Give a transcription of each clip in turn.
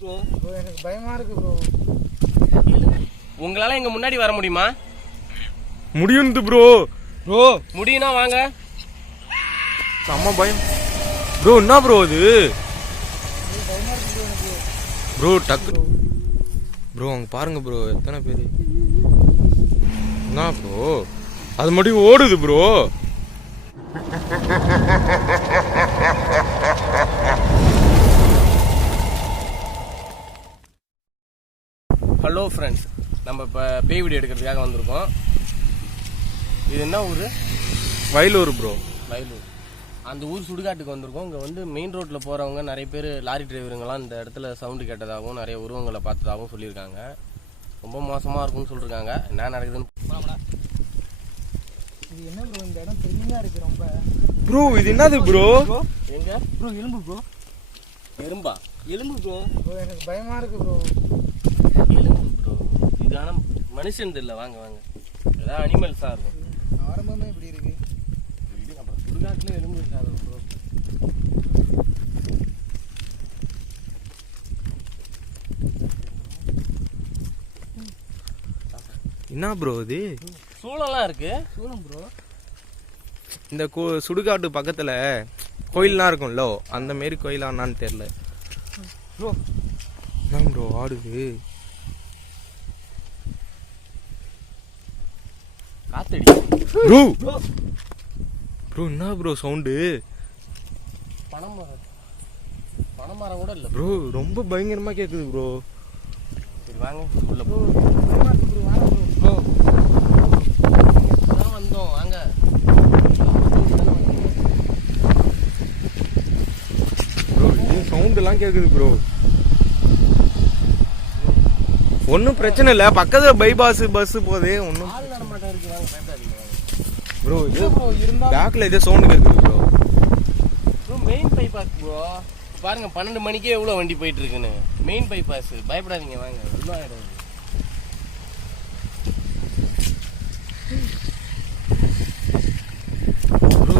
எனக்கு பயமா இருக்கு ப்ரோ. உங்களால எங்க முன்னாடி வர முடியுமா? முடியும் ப்ரோ. ப்ரோ முடியும்னா வாங்க. செம்ம பயம் ப்ரோ. என்ன ப்ரோ அது? பயமா இருக்கு ப்ரோ எனக்கு. ப்ரோ டக்கு ப்ரோ அங்க பாருங்க ப்ரோ, எத்தனை பேர். என்ன ப்ரோ அது மட்டும் ஓடுது ப்ரோ. ஹலோ ஃப்ரெண்ட்ஸ், நம்ம இப்போ பேய் வீடியோ எடுக்கிறதுக்காக வந்திருக்கோம். இது என்ன ஊர்? வயலூர் ப்ரோ. வயலூர். அந்த ஊர் சுடுகாட்டுக்கு வந்திருக்கோம். இங்கே வந்து மெயின் ரோட்டில் போகிறவங்க நிறைய பேர், லாரி டிரைவருங்கெல்லாம் இந்த இடத்துல சவுண்டு கேட்டதாகவும் நிறைய உருவங்களை பார்த்ததாகவும் சொல்லியிருக்காங்க. ரொம்ப மோசமாக இருக்கும்னு சொல்லியிருக்காங்க. என்ன நடக்குதுன்னு இது என்ன ப்ரோ, இந்த இடம் த்ரில்லிங்கா இருக்கு ரொம்ப. ப்ரோ இது என்னது ப்ரோ? எங்க ப்ரோ எலும்பு ப்ரோ. எறும்பா? எலும்பு ப்ரோ. ப்ரோ எனக்கு பயமா இருக்கு ப்ரோ. எலும்பு ப்ரோ. இது ஆனால் மனுஷன் இல்லை. வாங்க வாங்க, ஏதாவது அனிமல்ஸாக இருக்கும். ஆரம்பமே இப்படி இருக்கு. அப்புறம் சுடுகாட்டில் எலும்பு இருக்காது ப்ரோ. என்ன ப்ரோ இது? சூளம்லாம் இருக்கு. சூளம் ப்ரோ. இந்த சுடுகாட்டு பக்கத்துல கோயில்லாம் இருக்கும்ல, அந்த மாரி கோயிலா என்னான்னு தெரியல ப்ரோ. என்ன ப்ரோ ஆடுது? காத்தடி ப்ரோ. ப்ரோ என்ன ப்ரோ சவுண்டு? பனைமரம் கூட இல்லை ப்ரோ. ரொம்ப பயங்கரமா கேக்குது ப்ரோ. சரி வாங்க உள்ள ப்ரோ போ. பயமா இருக்கு ப்ரோ. வாங்க ப்ரோ. தான் வந்தோம் வாங்க. ப்ரோ இது சவுண்ட் எல்லாம் கேக்குது ப்ரோ. ஒன்னும் பிரச்சனை இல்ல, பக்கத்துல பைபாஸ் பஸ் போதே. ஒன்னும் ஆள் நடமாட்டம் இருக்கு. வாங்க பயப்படாதீங்க. ப்ரோ இது ப்ரோ இருந்தா பேக்ல இதே சவுண்ட் கேக்குது bro. Bro main bypass bro. பாருங்க 12 மணிக்கே எவ்வளவு வண்டி போயிட்டு இருக்குன்னு. Main bypass. பயப்படாதீங்க வாங்க. ஒன்றும் ஆயிடாது. ப்ரோ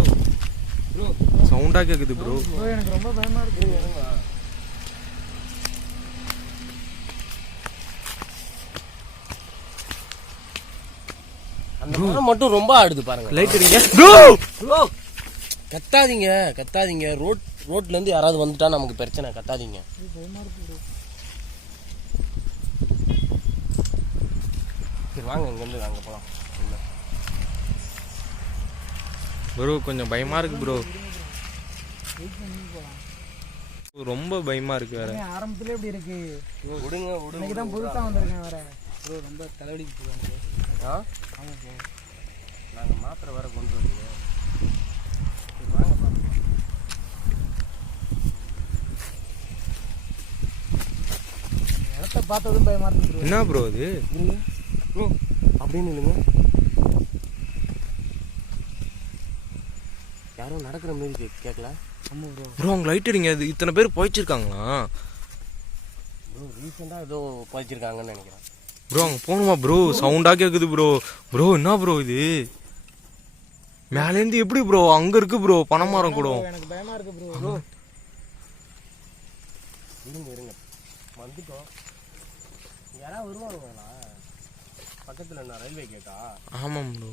ப்ரோ சவுண்டா கேக்குது ப்ரோ. ப்ரோ எனக்கு ரொம்ப பயமா இருக்கு. அந்த மரம் மட்டும் ரொம்ப ஆடுது பாருங்க. லைட் அடிங்க ப்ரோ. ப்ரோ கத்தாதீங்க கத்தாதீங்க. ரோட்ல இருந்து யாராவது வந்துட்டா நமக்கு பிரச்சனை. கத்தாதீங்க. பயமா இருக்கு ப்ரோ. சரி வாங்க, இங்க இருந்து அங்க போலாம். ப்ரோ கொஞ்சம் பயமா இருக்கு ப்ரோ. வெயிட் பண்ணி போலாம். ரொம்ப பயமா இருக்கு வேற. ஆரம்பத்திலே இப்படி இருக்கு. விடுங்க இன்னைக்கு தான் புதுசா வந்திருக்கேன் வேற. ப்ரோ ரொம்ப தலைவலிக்கு போவாங்க. ஆமா ப்ரோ. நாங்கள் மாத்திரை வேற கொண்டு வரீங்க. சரி வாங்க பார்க்கலாம். இடத்த பார்த்ததும் பயமா இருக்கு ப்ரோ. என்ன ப்ரோ இது? இருங்க ப்ரோ, அப்படின்னு இல்லைங்க. யாரும் நடக்கிற மாரி கேட்கல. ஆமா ப்ரோ. ப்ரோ அவங்க லைட் அடிங்க. அது இத்தனை பேர் போயிச்சிருக்காங்களா? ப்ரோ ரீசெண்டாக ஏதோ பதிச்சிருக்காங்கன்னு நினைக்கிறேன். ப்ரோ அங்க போகணுமா ப்ரோ? சவுண்டா கேக்குது ப்ரோ. ப்ரோ என்ன ப்ரோ இது? மேலேருந்து எப்படி ப்ரோ அங்க இருக்கு ப்ரோ பனைமரம் கூட. எனக்கு பயமா இருக்கு ப்ரோ. இருங்க இருங்க, வந்துட்டோம். யாராவது வருவாங்களா பக்கத்தில்? என்ன ரயில்வே கேட்டா? ஆமாம் ப்ரோ.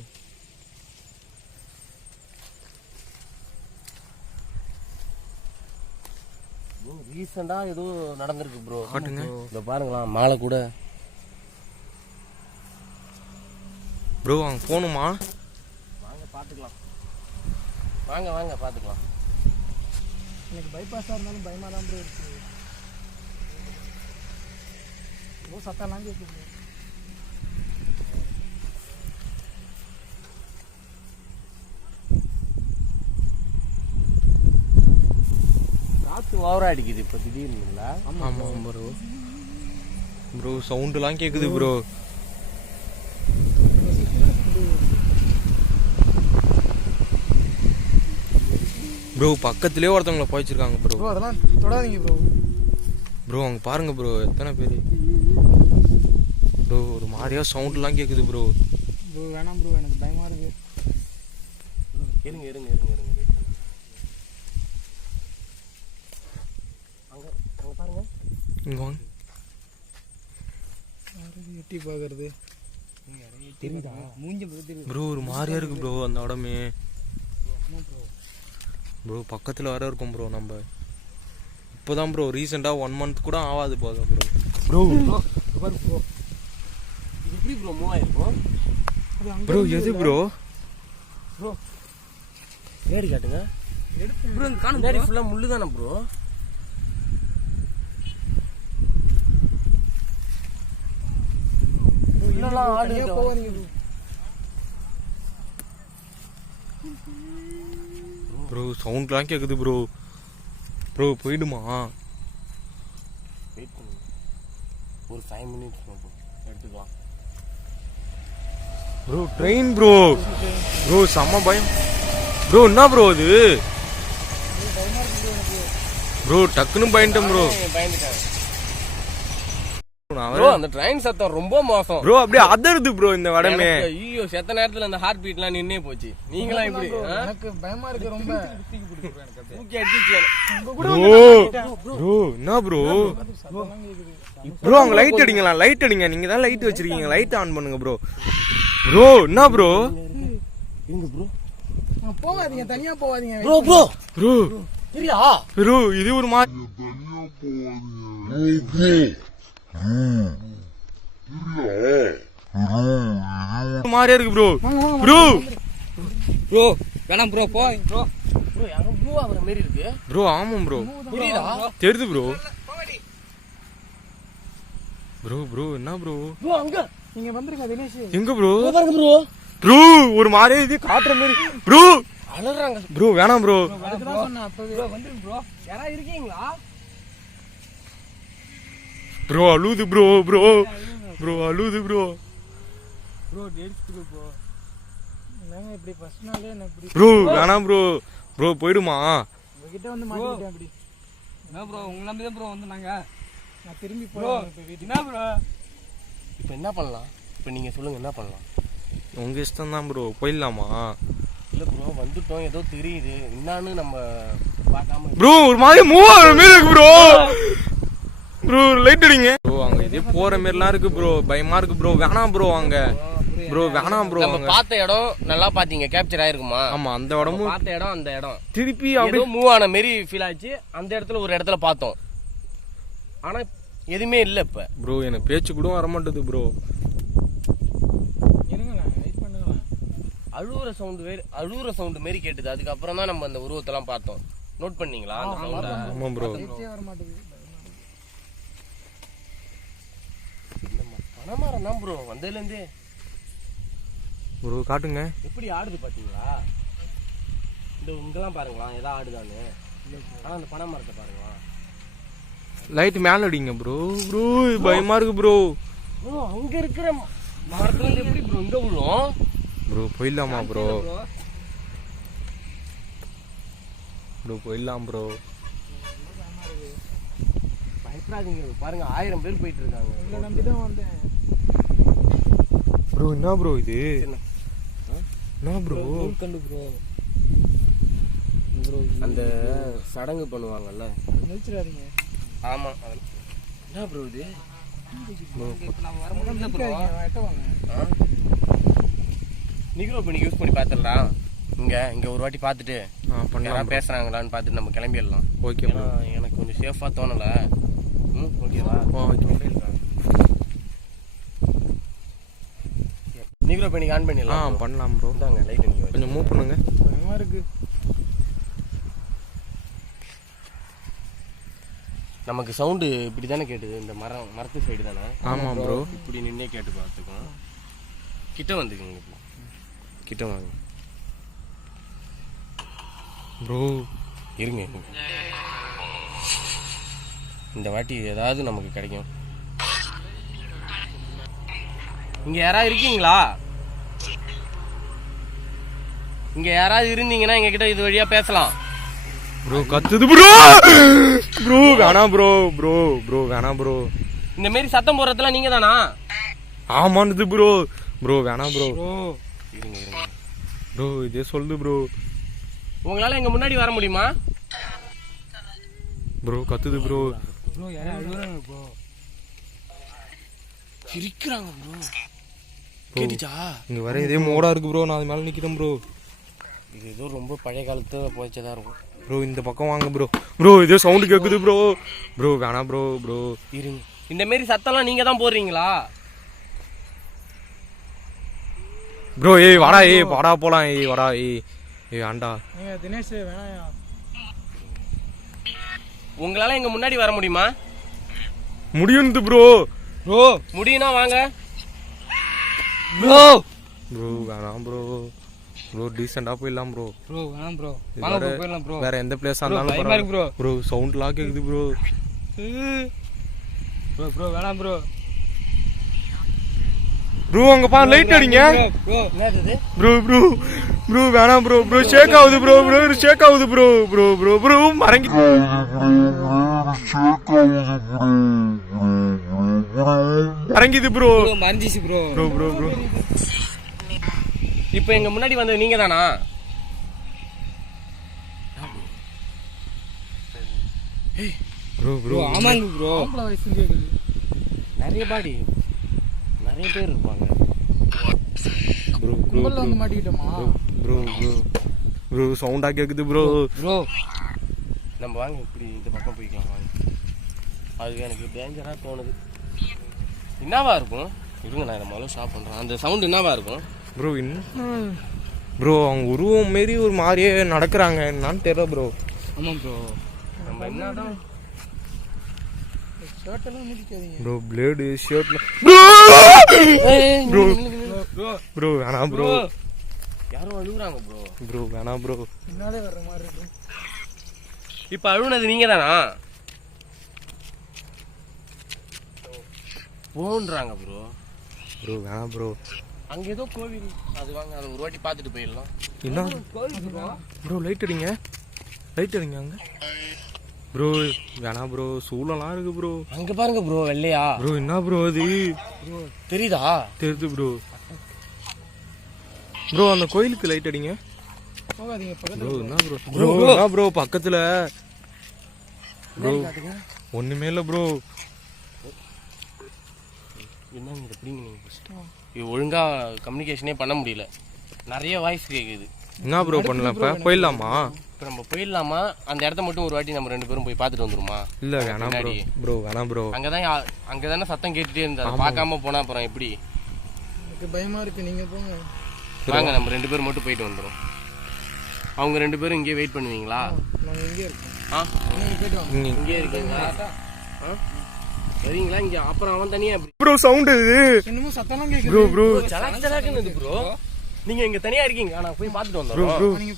ப்ரோ ரீசெண்டாக ஏதோ நடந்திருக்கு ப்ரோ. காட்டுங்க. இதை பாருங்களா, மாலை கூட. ப்ரோ அங்க போகணுமா? வாங்க பார்த்துக்கலாம். வாங்க வாங்க பார்த்துக்கலாம். எனக்கு பைபாஸாக இருந்தாலும் பயமாக தான் ப்ரோ இருக்கு. ப்ரோ சத்தம்லாம் கேட்குது. காற்று ஓவரா அடிக்குது இப்போ திடீர்னுங்களா? ஆமாம் ப்ரோ. ப்ரோ சவுண்டெல்லாம் கேக்குது ப்ரோ. ப்ரோ பக்கத்துலேயே ஒருத்தவங்களை போயிச்சிருக்காங்க ப்ரோ. ப்ரோ அதெல்லாம் தொடாதீங்க ப்ரோ. ப்ரோ அங்க பாருங்க ப்ரோ, எத்தனை பேர் ப்ரோ. ஒரு மாதிரியா சவுண்ட்லாம் கேக்குது ப்ரோ. ப்ரோ வேணாம் ப்ரோ, எனக்கு பயமா இருக்கு. இருங்க இருங்க இருங்க இருங்க. அங்கே அங்கே பாருங்க. இங்க வாங்க எட்டி பார்க்கறது தெரியுதா? மூஞ்சி தெரியுது ப்ரோ. ஒரு மாதிரியா இருக்கு ப்ரோ அந்த இடமே. ப்ரோ பக்கத்தில் வர இருக்கும் ப்ரோ. நம்ம இப்போதான் ப்ரோ ரீசெண்டாக 1 month கூட ஆகாது போதும் ப்ரோ. ப்ரோ ப்ரோ இது எப்படி ப்ரோ மூவ் ஆயிருக்கும்? ப்ரோ எது ப்ரோ? ப்ரோ நேடி காட்டுங்க ப்ரோ காணும். நேடி ஃபுல்லாக முள்ளு தானே ப்ரோ? ப்ரோ சவுண்ட்லாம் கேட்குது ப்ரோ. ப்ரோ போயிடுமா? வெயிட் பண்ணுங்க ஒரு 5 minutes எடுத்துக்கலாம். Bro train bro. ப்ரோ செம்ம பயம் ப்ரோ. என்ன ப்ரோ அது? ப்ரோ டக்குன்னு பயந்துட்டேன் ப்ரோ. பயந்துட்டேன் நான் ப்ரோ. அந்த ட்ரெயின் சத்தம் ரொம்ப மோசம் ப்ரோ. அப்படியே அதருது ப்ரோ இந்த வடமே. ஐயோ செத்த நேரத்துல அந்த ஹார்ட் பீட்லாம் நின்னே போச்சு. நீங்களாம் இப்படி எனக்கு பயமா இருக்கு ரொம்ப. தூக்கி அடிச்சு ப்ரோ ப்ரோ என்ன ப்ரோ? ப்ரோ அங்க லைட் அடிங்களா? லைட் அடிங்க. நீங்க தான் லைட் வச்சிருக்கீங்க. லைட் ஆன் பண்ணுங்க ப்ரோ. ப்ரோ என்ன ப்ரோ? இங்க ப்ரோ போகாதீங்க, தனியா போகாதீங்க. ப்ரோ ப்ரோ ப்ரோ சரியா ப்ரோ இது ஒரு மாதிரி மாதிரியா இருக்கு ப்ரோ. ப்ரோ ப்ரோ வேணாம் ப்ரோ. போ ப்ரோ. ப்ரோ யாரோ ப்ளூ ஆகுற மாதிரி இருக்கு ப்ரோ. ஆமாம் ப்ரோ. புரியுதா? தெரியுது ப்ரோ. ப்ரோ ப்ரோ என்ன ப்ரோ? ப்ரோ அங்க நீங்க வந்துருங்க தினேஷ். எங்க ப்ரோ? பாருங்க ப்ரோ. ப்ரோ ஒரு மாதிரி இது காட்டுற மாதிரி ப்ரோ. அலறாங்க ப்ரோ வேணாம் ப்ரோ. அதுதான் சொன்னேன் அப்பவே. ப்ரோ வந்துருங்க ப்ரோ. யாரா இருக்கீங்களா? ப்ரோ அழுது ப்ரோ. ப்ரோ ப்ரோ அழுது ப்ரோ. ப்ரோ டேட்ஸ்க்கு ப்ரோ. நாங்க இப்படி ஃபர்ஸ்ட் நாளே என்ன இப்படி ப்ரோ வேணாம் ப்ரோ. ப்ரோ போய்டுமா? உங்ககிட்ட வந்து மாட்டிட்டேன் அப்படி. என்ன ப்ரோ உங்க நம்பி தான் ப்ரோ வந்து நான் திரும்பி போறேன் இப்ப வீட்டுக்கு. என்ன ப்ரோ இப்போ என்ன பண்ணலாம்? இப்போ நீங்க சொல்லுங்க என்ன பண்ணலாம்? உங்க இஷ்டம் தான் ப்ரோ. போயிடலாமா? இல்ல ப்ரோ வந்துட்டோம் ஏதோ தெரியுது என்னன்னு நம்ம பார்க்காம ப்ரோ ஒரு மாதிரி மூவ் ஆகுற மாதிரி இருக்கு ப்ரோ. ப்ரோ லைட் அடிங்க ப்ரோ. அங்க இதே போற மாதிரிலாம் இருக்கு ப்ரோ. பயமா இருக்கு ப்ரோ. வேணாம் ப்ரோ அங்க. ப்ரோ வேணாம் ப்ரோ. நம்ம பார்த்த இடம் நல்லா பாத்தீங்க கேப்சர் ஆயிருக்குமா? ஆமா அந்த இடமும் பார்த்த இடம் அந்த இடம் திருப்பி ஏதோ அப்படியே மூவ் ஆன மாதிரி ஃபீல் ஆச்சு. அந்த இடத்துல ஒரு இடத்துல பார்த்தோம் ஆனா எதுவுமே இல்ல. இப்ப ப்ரோ எனக்கு பேச்சு கூட வர மாட்டேது ப்ரோ. இருங்களா வெயிட் பண்ணுங்களா. அழுவுற சவுண்ட் மாரி கேட்டுது. அதுக்கப்புறம் தான் நம்ம அந்த உருவத்தெல்லாம் பார்த்தோம். நோட் பண்ணீங்களா அந்த சவுண்ட? ஆமா ப்ரோ. பேச்சே வர மாட்டேங்குது. பணமரம் தான் ப்ரோ வந்ததுல இருந்தே ப்ரோ காட்டுங்க. எப்படி ஆடுது பாத்தீங்களா? இங்கெல்லாம் பாருங்களா ஏதோ ஆடுதான்னு. ஆனா அந்த பனைமரத்தை பாருங்களா. லைட் மேல அடிங்க ப்ரோ. ப்ரோ பயமா இருக்கு ப்ரோ. ப்ரோ அங்க இருக்கிற மரத்துல இருந்து எப்படி ப்ரோ இங்க விழும்? ப்ரோ போயிடலாமா ப்ரோ? ப்ரோ போயிடலாம் ப்ரோ. பயப்படாதீங்க பாருங்க 1000 பேர் போயிட்டு இருக்காங்க. உங்களை நம்பி தான் வந்தேன். ப்ரோ என்ன ப்ரோ இது? என்ன ப்ரோ? கண்டு ப்ரோ. அந்த சடங்கு பண்ணுவாங்கல்ல. நினைச்சிடாதீங்க. ஆமா என்ன ப்ரோ இது? நிக்ரோ பண்ணி யூஸ் பண்ணி பாத்துடலாம். இங்க ஒரு வாட்டி பார்த்துட்டு பண்ணலாம் பேசுறாங்களான்னு பார்த்துட்டு நம்ம கிளம்பிடலாம். Okay bro. எனக்கு கொஞ்சம் சேஃபா தோணல. ஓகேவா? நிக்ரோ பண்ணி ஆன் பண்ணிடலாம். பண்ணலாம் ப்ரோ. இந்தாங்க லைட் நீங்க கொஞ்சம் மூவ் பண்ணுங்க. பயமா இருக்கு. நமக்கு சவுண்டு இப்படி தானே கேட்டுது. இந்த மரத்து சைடு தானே? ஆமா ப்ரோ. இப்படி நின்னே கேட்டு பார்த்துக்கோம். கிட்ட வந்துக்குங்க. கிட்ட வாங்க ப்ரோ. இருங்க இந்த வாட்டி ஏதாவது நமக்கு கிடைக்கும். இங்க யாராவது இருக்கீங்களா? இங்க யாராவது இருந்தீங்கன்னா எங்க கிட்ட இது வழியா பேசலாம். ப்ரோ கத்துது ப்ரோ. ப்ரோ வேணாம் ப்ரோ. ப்ரோ ப்ரோ வேணாம் ப்ரோ. இந்த மாதிரி சத்தம் போடுறதுலாம் நீங்க தானா? ஆமானது ப்ரோ. ப்ரோ வேணாம் ப்ரோ. இருங்க ப்ரோ இதே சொல்லுது ப்ரோ. உங்களால எங்க முன்னாடி வர முடியுமா? ப்ரோ கத்துது ப்ரோ. ப்ரோ யாரும் அழுகுறாங்க ப்ரோ. இருக்கிறாங்க ப்ரோ. கேட்டுச்சா? இங்க வர இதே மோடா இருக்கு ப்ரோ. நான் அது மேல நிக்கிறேன் ப்ரோ. இது ஏதோ ரொம்ப பழைய காலத்துல போச்சதா இருக்கும் ப்ரோ. இந்த பக்கம் வாங்க ப்ரோ. ப்ரோ இதே சவுண்ட் கேக்குது ப்ரோ. ப்ரோ வேணாம் ப்ரோ. ப்ரோ இருங்க. இந்த மாரி சத்தம்லாம் நீங்க தான் போடுறீங்களா? ப்ரோ ஏய் வாடா. ஏய் வாடா போலாம். ஏய் வாடா. ஏய் ஆண்டா. ஏங்க தினேஷ் வேணாயா. உங்களால எங்க முன்னாடி வர முடியுமா? முடியுது ப்ரோ. ப்ரோ முடியும்னா வாங்க ப்ரோ. ப்ரோ வேணாம் ப்ரோ. ப்ரோ டீசெண்டா போயிடலாம் ப்ரோ. ப்ரோ வேணாம் ப்ரோ. வாங்க ப்ரோ போயிடலாம் ப்ரோ. வேற எந்த பிளேஸா இருந்தாலும் பயமா இருக்கு ப்ரோ. ப்ரோ சவுண்ட் லாக் கேக்குது ப்ரோ. ப்ரோ ப்ரோ வேணாம் ப்ரோ. ப்ரோ அங்க பா லைட் அடிங்க. ப்ரோ என்னது? ப்ரோ ப்ரோ ப்ரோ வேணாம் ப்ரோ. ப்ரோ ஷேக் ஆகுது ப்ரோ. ப்ரோ ஷேக் ஆகுது ப்ரோ. ப்ரோ ப்ரோ ப்ரோ மறங்கி மறங்கிது ப்ரோ. ப்ரோ மறந்துச்சு ப்ரோ. ப்ரோ ப்ரோ ப்ரோ இப்போ எங்க முன்னாடி வந்தது நீங்க தானா? ப்ரோ ப்ரோ ப்ரோ ஆமாங்க ப்ரோ. ஆம்பளை வயசு கேக்குது. நிறைய பாடி நிறைய பேர் இருப்பாங்க. ப்ரோ ப்ரோ கும்பல்ல வந்து மாட்டிக்கிட்டோமா? ப்ரோ ப்ரோ ப்ரோ சவுண்டா கேக்குது ப்ரோ. ப்ரோ நம்ம வாங்க இப்படி இந்த பக்கம் போய்க்கலாம் வாங்க. அது எனக்கு டேஞ்சரா தோணுது. என்னவா இருக்கும்? இருங்க நான் முதல்ல ஸ்டாப் பண்றேன். அந்த சவுண்ட் என்னவா இருக்கும்? ப்ரோ என்ன ப்ரோ அவங்க உருவம் மாரி ஒரு மாதிரியே நடக்கிறாங்க. என்னன்னு தெரியல ப்ரோ. ஆமாம் ப்ரோ. நம்ம என்னதான் ஷர்ட் எல்லாம் மிதிக்காதீங்க ப்ரோ பிளேடு ஷர்ட்ல ப்ரோ ப்ரோ. ப்ரோ வேணாம் ப்ரோ. யாரும் அழுகுறாங்க ப்ரோ. ப்ரோ வேணாம் ப்ரோ. பின்னாலே வர்ற மாதிரி இருக்கு. இப்போ அழுகுனது நீங்க தானா? போன்றாங்க ப்ரோ. ப்ரோ வேணாம் ப்ரோ. அங்க ஏதோ கோவில் அது வாங்க அதை ஒரு வாட்டி பார்த்துட்டு போயிடலாம். என்ன ப்ரோ லைட் அடிங்க. லைட் அடிங்க அங்க. ப்ரோ வேணாம் ப்ரோ. சூழலாம் இருக்கு ப்ரோ. அங்க பாருங்க ப்ரோ வெள்ளையா. ப்ரோ என்ன ப்ரோ அது? தெரியுதா? தெரியுது ப்ரோ. ப்ரோ அந்த கோயிலுக்கு லைட் அடிங்க. போகாதீங்க ப்ரோ பக்கத்துல. என்ன ப்ரோ? ப்ரோ என்ன ப்ரோ பக்கத்துல? ப்ரோ ஒண்ணுமே இல்ல ப்ரோ. என்னங்க இது எப்படிங்க நீங்க ஃபர்ஸ்ட் இது ஒழுங்கா கம்யூனிகேஷனே பண்ண முடியல. நிறைய வாய்ஸ் கேக்குது. என்ன ப்ரோ பண்ணலாம் இப்ப? போயிடலாமா? இப்போ நம்ம போயிடலாமா? அந்த இடத்த மட்டும் ஒரு வாட்டி நம்ம ரெண்டு பேரும் போய் பார்த்துட்டு வந்துருமா? இல்ல வேணாம் ப்ரோ. ப்ரோ வேணாம் ப்ரோ. அங்கதானே சத்தம் கேட்டுட்டே இருந்தா பார்க்காம போனா அப்புறம் எப்படி? எனக்கு பயமா இருக்கு. நீங்க போங்க. வாங்க நம்ம ரெண்டு பேரும் மட்டும் போயிட்டு வந்துடும். அவங்க ரெண்டு பேரும் இங்கே வெயிட் பண்ணுவீங்களா? நாங்க இங்கே இருக்கோம். நீங்க போயிட்டு வாங்க. இங்கே இருக்கீங்களா? சரிங்களா? இங்க அப்புறம் அவன் தனியா ப்ரோ சவுண்ட் இது. என்னமோ சத்தம்லாம் கேக்குது. ப்ரோ ப்ரோ சலாச்சலாக்குன்னு ப்ரோ. நீங்க இங்க தனியா இருக்கீங்க. நான் போய் பார்த்துட்டு ப்ரோ வந்துடுறோம். ப்ரோ நீங்க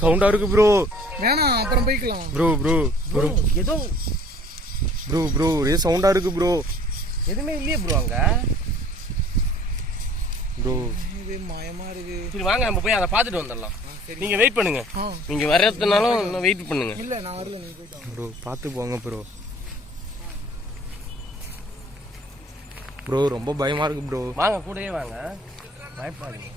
சவுண்டா இருக்கு ப்ரோ. வேணாம் அப்புறம் போய்க்கலாம். ப்ரோ ப்ரோ ப்ரோ ஏதோ ப்ரோ ப்ரோ ஒரே சவுண்டா இருக்கு ப்ரோ. எதுவுமே இல்லையே ப்ரோ அங்க. ப்ரோ இது மயமா இருக்கு. சரி வாங்க நம்ம போய் அதை பார்த்துட்டு வந்துடலாம். நீங்க வெயிட் பண்ணுங்க. நீங்க வர்றதுனாலும் வெயிட் பண்ணுங்க. இல்ல நான் வரல. நீங்க போயிட்டு வாங்க. ப்ரோ பார்த்து போங்க ப்ரோ. ப்ரோ ரொம்ப பயமா இருக்கு ப்ரோ. வாங்க கூடயே வாங்க. பயப்படாதீங்க.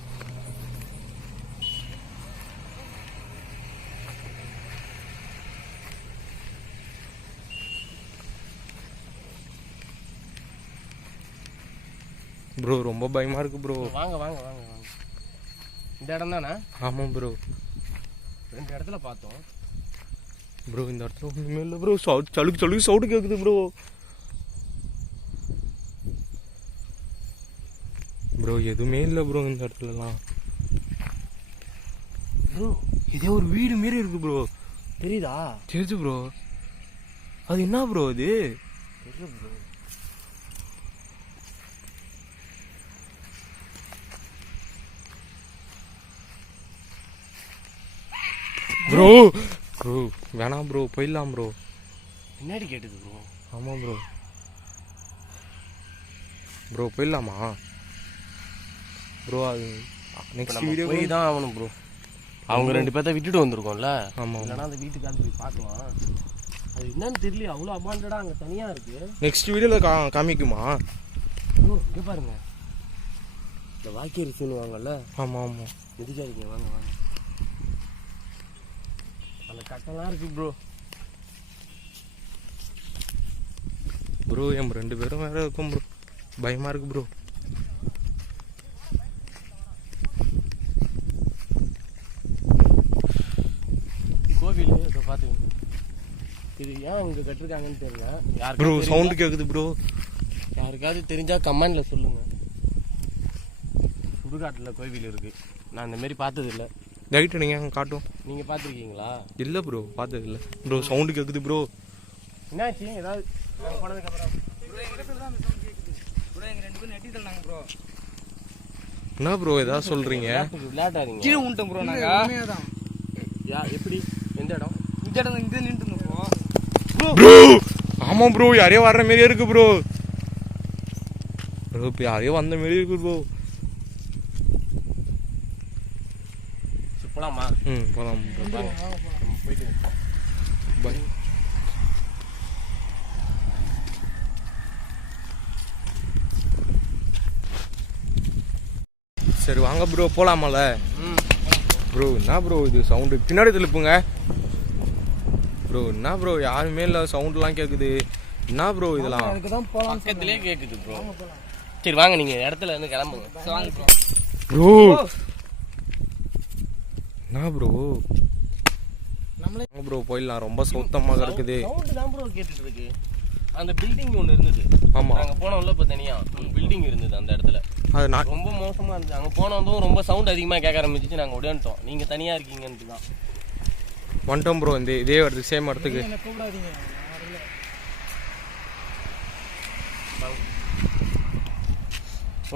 ப்ரோ ரொம்ப பயமா இருக்கு ப்ரோ. வாங்க வாங்க வாங்க வாங்க. இந்த இடம் தானே? ஆமாம் ப்ரோ. ரெண்டு இடத்துல பார்த்தோம் ப்ரோ. இந்த இடத்துல ஒண்ணுமே இல்லை ப்ரோ. சளுக்கு சளுக்கு சவுண்டு கேக்குது ப்ரோ. ப்ரோ எதுவுமே இல்லை ப்ரோ இந்த இடத்துலலாம். ப்ரோ இதே ஒரு வீடு மாரி இருக்கு ப்ரோ. தெரியுதா? தெரியுது ப்ரோ. அது என்ன ப்ரோ அது? தெரியும் ப்ரோ. ப்ரோ ப்ரோ வேணாம் ப்ரோ. போயிடலாம் ப்ரோ. பின்னாடி கேட்டது ப்ரோ. ஆமாம் ப்ரோ. ப்ரோ போயிடலாமா ப்ரோ? அது நெக்ஸ்ட் வீடியோ போய் தான் ஆகணும் ப்ரோ. அவங்க ரெண்டு பேர்த்த விட்டுட்டு வந்திருக்கோம்ல. ஆமாம். இல்லைன்னா அந்த வீட்டுக்காவது போய் பார்க்கலாம். அது என்னன்னு தெரியல. அவ்வளோ அபாண்டடா அங்கே தனியா இருக்கு. நெக்ஸ்ட் வீடியோவில் காமிக்குமா ப்ரோ? இங்கே பாருங்க. இந்த வாக்கியரிசின்னு வாங்கல்ல. ஆமாம் ஆமாம். எதுக்காரிங்க வாங்க வாங்க. அந்த கட்டெல்லாம் இருக்கு ப்ரோ. ப்ரோ என் 2 பேரும் வேற இருக்கும் ப்ரோ, பயமா இருக்கு ப்ரோ. கோவில் இதை பார்த்துக்கோங்க. இது ஏன் இங்கே கட்டிருக்காங்கன்னு தெரியல. ப்ரோ யாருக்கு சவுண்டு கேக்குது ப்ரோ. யாருக்காவது தெரிஞ்சா கமெண்ட்ல சொல்லுங்க. சுடுகாட்டில் கோவில் இருக்கு. நான் இந்த மாதிரி பார்த்தது இல்லை. லைட் அடிங்க காட்டும். நீங்கள் பார்த்துருக்கீங்களா? இல்லை ப்ரோ பார்த்தது இல்லை ப்ரோ. சவுண்டு கேக்குது ப்ரோ. என்னாச்சு? ஏதாவது போனதுக்கப்புறம் ப்ரோ எங்க 2 பேரும் நெட்டி தள்ளாங்க ப்ரோ. என்ன ப்ரோ ஏதாவது சொல்றீங்க? விளையாட்டாதீங்க. கீழே உண்டோம் ப்ரோ நாங்க. எப்படி? எந்த இடம்? இந்த இடம் இங்க நின்று இருந்தோம் ப்ரோ. ப்ரோ ஆமா ப்ரோ, யாரையோ வர்ற மாதிரியே இருக்கு ப்ரோ. ப்ரோ இப்போ யாரையோ வந்த மாதிரி இருக்கு ப்ரோ. போலாமா? போலாம் ப்ரோ. போயிட்டு பை. சரி வாங்க ப்ரோ போலாமால? ப்ரோ என்ன ப்ரோ இது சவுண்டு பின்னாடி திருப்புங்க ப்ரோ. என்ன ப்ரோ யாருமே இல்லை, சவுண்ட்லாம் கேட்குது. என்ன ப்ரோ இதெல்லாம்? பக்கத்துலேயே கேட்குது ப்ரோ. சரி வாங்க, நீங்கள் இடத்துல இருந்து கிளம்புங்க. வாங்க ப்ரோ. ப்ரோ என்ன ப்ரோ ப்ரோ போயிடலாம். ரொம்ப சௌத்தமாக இருக்குது. சவுண்டு தான் ப்ரோ கேட்டுட்டு இருக்கு. அந்த பில்டிங் ஒன்று இருந்தது. ஆமாம் நாங்கள் போனோம்ல இப்போ தனியாக ஒரு பில்டிங் இருந்தது அந்த இடத்துல. அது நான் ரொம்ப மோசமாக இருந்துச்சு. அங்கே போனதும் ரொம்ப சவுண்ட் அதிகமாக கேட்க ஆரம்பிச்சிச்சு. நாங்கள் உடன்ட்டோம். நீங்கள் தனியாக இருக்கீங்கன்ட்டு தான் வந்துட்டோம் ப்ரோ. இதே இடத்துக்கு சேம் இடத்துக்கு.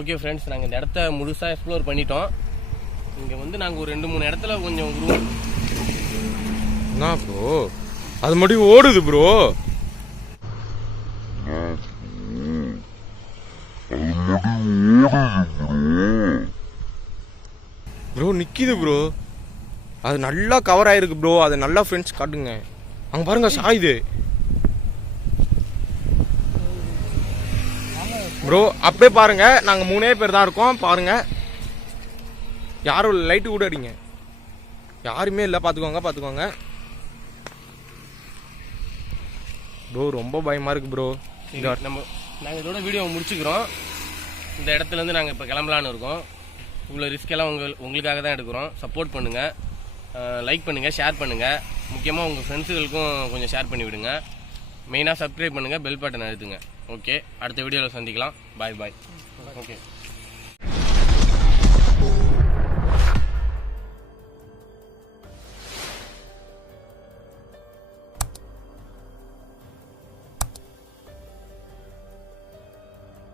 ஓகே ஃப்ரெண்ட்ஸ், நாங்கள் இந்த இடத்த முழுசாக எக்ஸ்ப்ளோர் பண்ணிட்டோம். இங்கே வந்து நாங்கள் ஒரு 2-3 இடத்துல கொஞ்சம் உருவம். என்ன ப்ரோ அது மட்டும் ஓடுது ப்ரோ. ப்ரோ நிக்குது ப்ரோ. அது நல்லா கவர் ஆயிருக்கு ப்ரோ. அது நல்லா ஃப்ரெண்ட்ஸ் காட்டுங்க. அங்க பாருங்க சாயுது ப்ரோ. அப்படியே பாருங்க, நாங்க 3 பேர் தான் இருக்கோம். பாருங்க யாரும் லைட்டு கூட அடிங்க. யாருமே இல்லை, பாத்துக்கோங்க ப்ரோ. ரொம்ப பயமா இருக்கு ப்ரோ. நாங்கள் இதோட வீடியோவை முடிச்சுக்கிறோம். இந்த இடத்துலேருந்து நாங்கள் இப்போ கிளம்பலான்னு இருக்கோம். இவ்வளோ ரிஸ்க் எல்லாம் உங்களுக்காக தான் எடுக்கிறோம். சப்போர்ட் பண்ணுங்கள், லைக் பண்ணுங்கள், ஷேர் பண்ணுங்கள். முக்கியமாக உங்கள் ஃப்ரெண்ட்ஸுகளுக்கும் கொஞ்சம் ஷேர் பண்ணி விடுங்க. மெயினாக சப்ஸ்கிரைப் பண்ணுங்கள், பெல் பட்டன் அழுத்துங்க. ஓகே, அடுத்த வீடியோவில் சந்திக்கலாம். பாய். ஓகே.